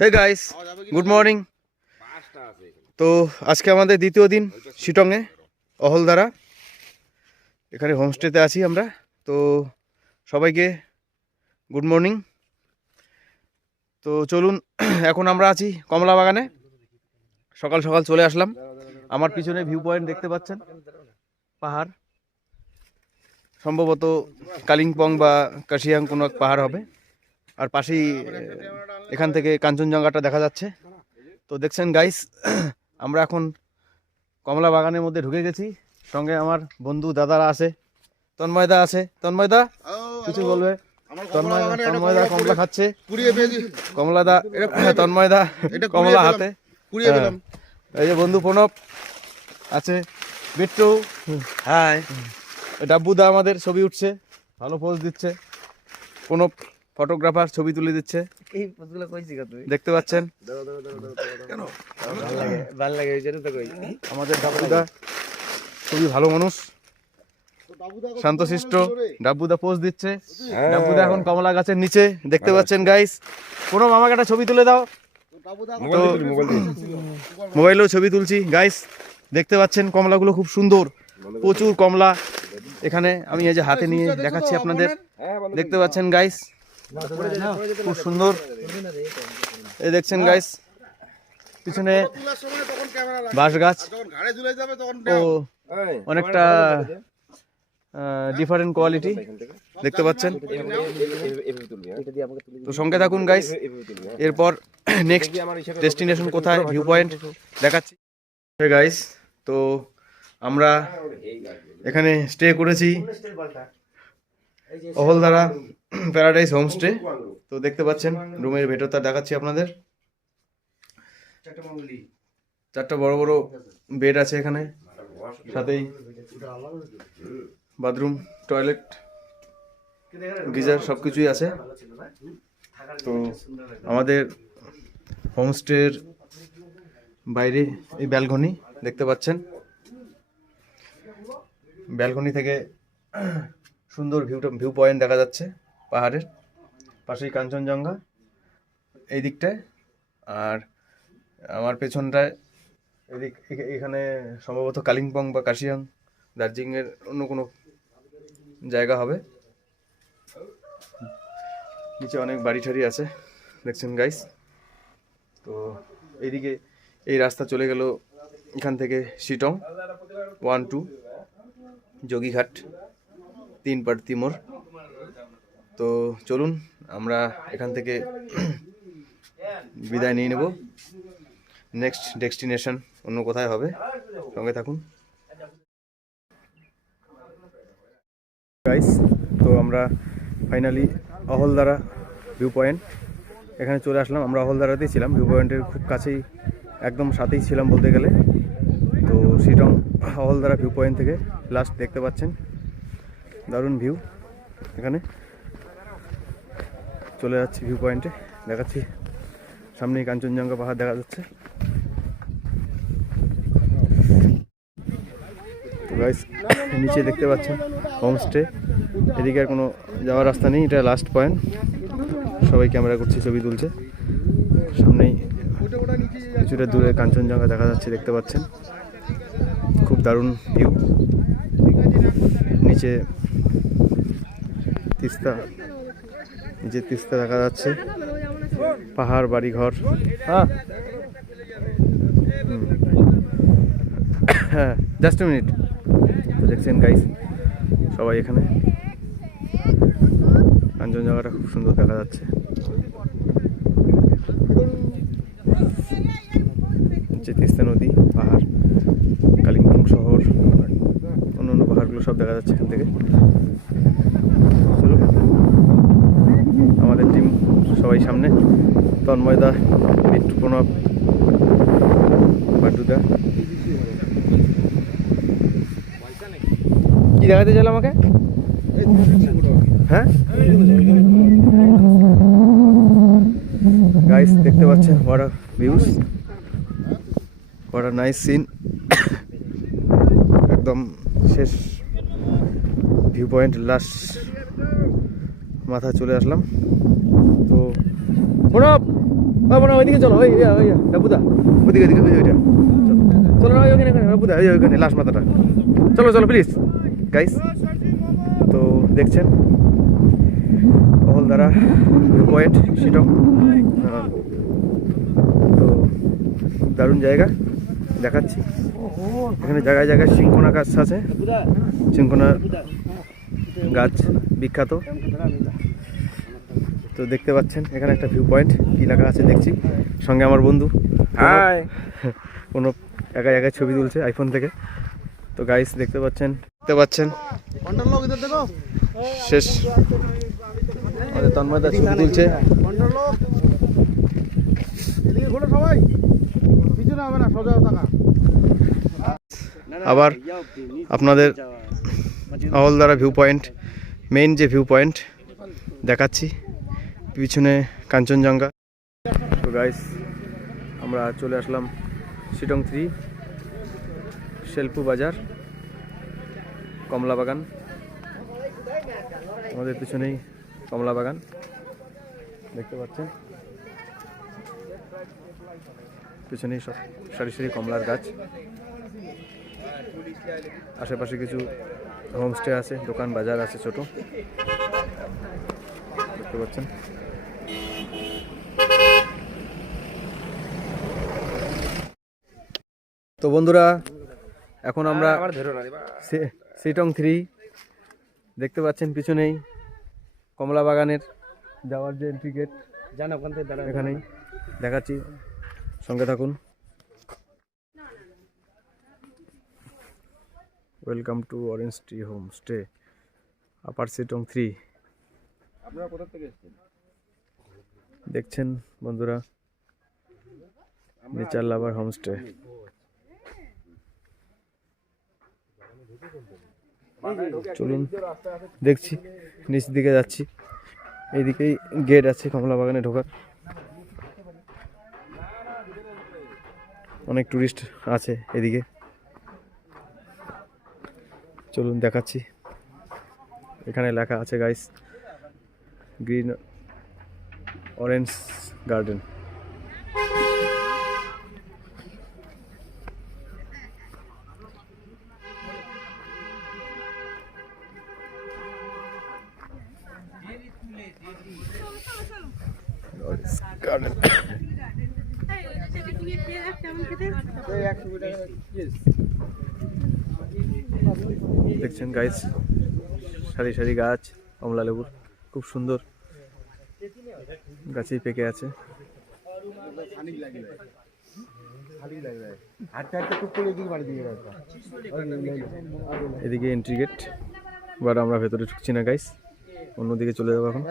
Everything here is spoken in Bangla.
Hey guys, good morning. তো আজকে আমাদের দ্বিতীয় দিন শিটংয়ে অহলদারা। এখানে হোমস্টেতে আছি আমরা। তো সবাইকে গুড মর্নিং। তো চলুন, এখন আমরা আছি কমলা বাগানে। সকাল সকাল চলে আসলাম। আমার পিছনে ভিউ পয়েন্ট দেখতে পাচ্ছেন, পাহাড়, সম্ভবত কালিম্পং বা কাশিয়াং কোনো এক পাহাড় হবে। আর পাশেই এখান থেকে কাঞ্চনজঙ্ঘাটা দেখা যাচ্ছে। তো দেখছেন গাইস, আমরা এখন কমলা বাগানের মধ্যে ঢুকে গেছি। সঙ্গে আমার বন্ধু দাদারা আছে, তন্ময়দা আছে। তন্ময়দা কিছু বলবে? তন্ময়দা কমলা খাচ্ছে, কমলাদা, তন্ময়দা কমলা হাতে। এই যে বন্ধু প্রণব আছে, বিট্টু, হাই, ডাব্বুদা আমাদের ছবি উঠছে, ভালো পোজ দিচ্ছে। প্রণব ফটোগ্রাফার ছবি তুলে দিচ্ছে, দেখতে পাচ্ছেন। আমাদের ডাব্বুদা খুবই ভালো মানুষ, শান্তশিষ্ট। ডাব্বুদা পোজ দিচ্ছে। ডাব্বুদা এখন কমলা গাছের নিচে, দেখতে পাচ্ছেন গাইস। প্রণব আমাকে একটা ছবি তুলে দাও। তো মোবাইলেও ছবি তুলছি গাইস, দেখতে পাচ্ছেন কমলাগুলো খুব সুন্দর, প্রচুর কমলা এখানে। আমি এই যে হাতে নিয়ে দেখাচ্ছি আপনাদের, দেখতে পাচ্ছেন গাইস, খুব সুন্দর। এই দেখছেন গাইস, পিছনে বাঁশ গাছ, ও অনেকটা ডিফারেন্ট কোয়ালিটি, দেখতে পাচ্ছেন। তো সঙ্গে থাকুন গাইস, এরপর নেক্সট ডেস্টিনেশন কোথায়, ভিউ পয়েন্ট দেখাচ্ছি গাইস। তো আমরা এখানে স্টে করেছি অহলদারা প্যারাডাইস হোমস্টে। তো দেখতে পাচ্ছেন রুমের ভেতরটা দেখাচ্ছি আপনাদের। চারটা বড় বড় বেড আছে এখানে, সাথেই বাথরুম, টয়লেট, গিজার সবকিছুই আছে। তো আমাদের হোমস্টের বাইরে এই ব্যালকনি দেখতে পাচ্ছেন। ব্যালকনি থেকে সুন্দর ভিউ পয়েন্ট দেখা যাচ্ছে, পাহাড়ের পাশেই কাঞ্চনজঙ্ঘা এই দিকটায়। আর আমার পেছনটায় এখানে সম্ভবত কালিম্পং বা কাশিয়াং, দার্জিলিংয়ের অন্য কোনো জায়গা হবে। নিচে অনেক বাড়ি ঠাড়ি আছে, দেখছেন গাইস। তো এইদিকে এই রাস্তা চলে গেল এখান থেকে শিটং 1-2, যোগীঘাট, 3 পার্তি মোড়। তো চলুন আমরা এখান থেকে বিদায় নিয়ে নেব। নেক্সট ডেস্টিনেশন অন্য কোথায় হবে, সঙ্গে থাকুন গাইস। তো আমরা ফাইনালি অহলদারা ভিউ পয়েন্ট এখানে চলে আসলাম। আমরা অহলদারাতেই ছিলাম, ভিউ পয়েন্টের খুব কাছেই, একদম সাথেই ছিলাম বলতে গেলে। তো শিটং অহলদারা ভিউ পয়েন্ট থেকে লাস্ট দেখতে পাচ্ছেন, দারুণ ভিউ। এখানে চলে যাচ্ছি ভিউ পয়েন্টে, দেখাচ্ছি। সামনেই কাঞ্চনজঙ্ঘা পাহাড় দেখা যাচ্ছে। তো গাইস, নিচে দেখতে পাচ্ছেন হোমস্টে। এদিকে আর কোনো যাওয়ার রাস্তা নেই, এটা লাস্ট পয়েন্ট। সবাই ক্যামেরা করছে, ছবি তুলছে। সামনেই কিছুটা দূরে কাঞ্চনজঙ্ঘা দেখা যাচ্ছে, দেখতে পাচ্ছেন। খুব দারুণ ভিউ। নিচে তিস্তা, নিচে তিস্তা দেখা যাচ্ছে, পাহাড়, বাড়ি ঘর। হ্যাঁ, জাস্ট এ মিনিট। তো দেখছেন গাইস, সবাই এখানে, কাঞ্চনজঙ্ঘাটা খুব সুন্দর দেখা যাচ্ছে। নিচে তিস্তা নদী, পাহাড়, কালিম্পং শহর, অন্য পাহাড়গুলো সব দেখা যাচ্ছে এখান থেকে। চলুন, আমাদের টিম সবাই সামনে, তন্ময়দা, বিট্টু, প্রণব, বাড্ডুদা। কি দেখাতে চাইল আমাকে? হ্যাঁ গাইস, দেখতে পাচ্ছেন what a views, what a nice scene. একদম শেষ ভিউ পয়েন্ট, লাস্ট মাথায় চলে আসলাম। তো প্রণব, প্রণব ওইদিকে চলো, ওই ওই বাবুদা, ওইদিকে ওইদিকে ওইটা চলো না, ওইখানে বাবুদা, ওইখানে লাশ মাথাটা, চলো চলো প্লিজ গাইস। তো দেখছেন অহলদারা ভিউ পয়েন্ট শিটং, তো দারুণ জায়গা দেখাচ্ছি। এখানে জায়গায় জায়গায় সিংকোনা গাছ আছে, সিংকোনা গাছ বিখ্যাত। তো দেখতে পাচ্ছেন এখানে একটা ভিউ পয়েন্ট কি লেখা আছে দেখছি, সঙ্গে আমার বন্ধু কোনো একা একা ছবি তুলছে আইফোন থেকে। তো গাইস দেখতে পাচ্ছেন শেষ আমাদের তন্ময়দা ছবি তুলছে। আবার আপনাদের অহলদারা ভিউ পয়েন্ট, মেইন যে ভিউ পয়েন্ট দেখাচ্ছি, পিছনে কাঞ্চনজঙ্ঘা। তো গাইস আমরা চলে আসলাম শিটং 3 শেলপু বাজার, কমলা বাগান। আমাদের পিছনেই কমলা বাগান দেখতে পাচ্ছেন, পিছনেই সব সারি সারি কমলার গাছ। আশেপাশে কিছু হোমস্টে আছে, দোকান বাজার আছে ছোট, দেখতে পাচ্ছেন। তো বন্ধুরা এখন আমরা শিটং 3 দেখতে পাচ্ছেন, পিছনেই কমলা বাগানের যাওয়ার যে এন্ট্রি গেট, এখানেই দেখাচ্ছি, সঙ্গে থাকুন। Welcome to orange tree homestay, upper Shitong 3। আপনারা কোথা থেকে এসেছেন দেখছেন বন্ধুরা, নেচার লাভার হোমস্টে। চলুন দেখছি, নিচ দিকে যাচ্ছি, এইদিকেই গেট আছে কমলা বাগানে ঢোকার। অনেক টুরিস্ট আছে এদিকে, চলুন দেখাচ্ছি। এখানে লেখা আছে গাইস গ্রিন অরেঞ্জ গার্ডেন। দেখছেন গাইস সারি সারি গাছ, কমলা লেবুর খুব সুন্দর, গাছেই পেকে আছে। এদিকে এন্ট্রি গেট, বাট আমরা ভেতরে ঢুকছি না গাইস, অন্যদিকে চলে যাবো এখন।